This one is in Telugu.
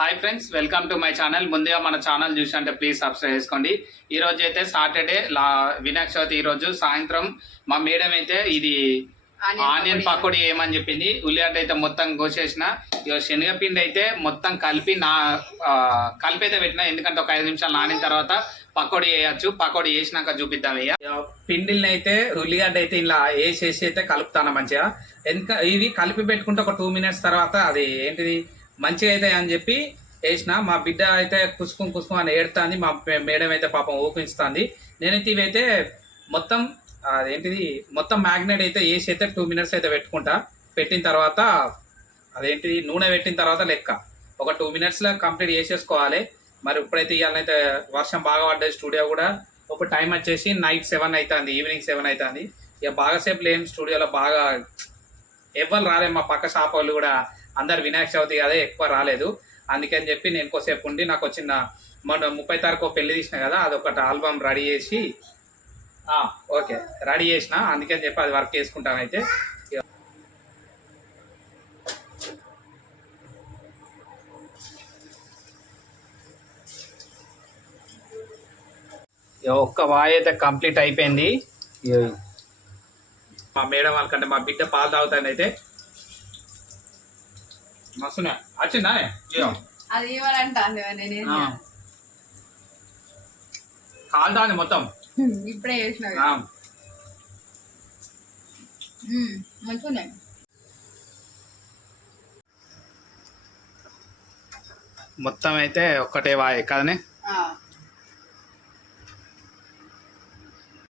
Hi friends welcome to my channel ముందుగా మన ఛానల్ చూసినట్టే ప్లీజ్ సబ్స్క్రైబ్ చేసుకోండి. ఈ రోజు అయితే సాటర్డే లా వినాయక చవితి ఈ రోజు. సాయంత్రం మా మేడం అయితే ఇది ఆనియన్ పకోడీ. ఏమని చెప్పింది? ఉల్లిగడ్డ అయితే మొత్తం కోసేసిన. ఇక శనగపిండి అయితే మొత్తం కలిపి నా కలిపి అయితే పెట్టిన. ఎందుకంటే ఒక ఐదు నిమిషాలు నానిన తర్వాత పకోడీ వేయచ్చు. పకోడీ వేసినాక చూపిద్దాం ఇక పిండిల్ని అయితే ఉల్లిగడ్డ అయితే ఇలా వేసేసి అయితే కలుపుతాను మంచిగా. ఎందుక ఇవి కలిపి పెట్టుకుంటే ఒక టూ మినిట్స్ తర్వాత అది ఏంటిది? మంచిగా అయితే అని చెప్పి వేసిన మా బిడ్డ అయితే కుసుకుం కుసుకుం అని ఏడుతుంది మా మేడం అయితే పాపం ఊపిస్తుంది నేనైతే ఇవైతే మొత్తం అదేంటిది మొత్తం మ్యాగ్నెట్ అయితే వేసి అయితే టూ మినిట్స్ అయితే పెట్టుకుంటా. పెట్టిన తర్వాత అదేంటిది నూనె పెట్టిన తర్వాత లెక్క. ఒక టూ మినిట్స్లో కంప్లీట్ చేసేసుకోవాలి. మరి ఇప్పుడైతే ఇవాళనైతే వర్షం బాగా పడ్డది స్టూడియో కూడా. ఒక టైం వచ్చేసి నైట్ సెవెన్ అవుతుంది ఈవినింగ్ సెవెన్ అవుతుంది ఇక బాగా సేపు లేని స్టూడియోలో బాగా ఎవ్వరు రాలేదు మా పక్క షాప్ వాళ్ళు కూడా. అందరు వినాయక చవితి అదే ఎక్కువ రాలేదు. అందుకని చెప్పి నేను కొద్దిసేపు ఉండి నాకు వచ్చిన మొన్న ముప్పై తారీఖు పెళ్ళి తీసిన కదా అదొకటి ఆల్బమ్ రెడీ చేసి ఓకే రెడీ చేసిన. అందుకని చెప్పి అది వర్క్ చేసుకుంటాను అయితే. ఒక్క వాయి అయితే కంప్లీట్ అయిపోయింది. మా మేడం వాళ్ళకంటే మా బిడ్డ పాలు తాగుతాను అయితే మస్తున్నా వచ్చిందా. అది ఆ. కాలుతాంది మొత్తం. ఇప్పుడే చేసిన మంచిగా మొత్తం అయితే ఒక్కటే వాయి కదనే?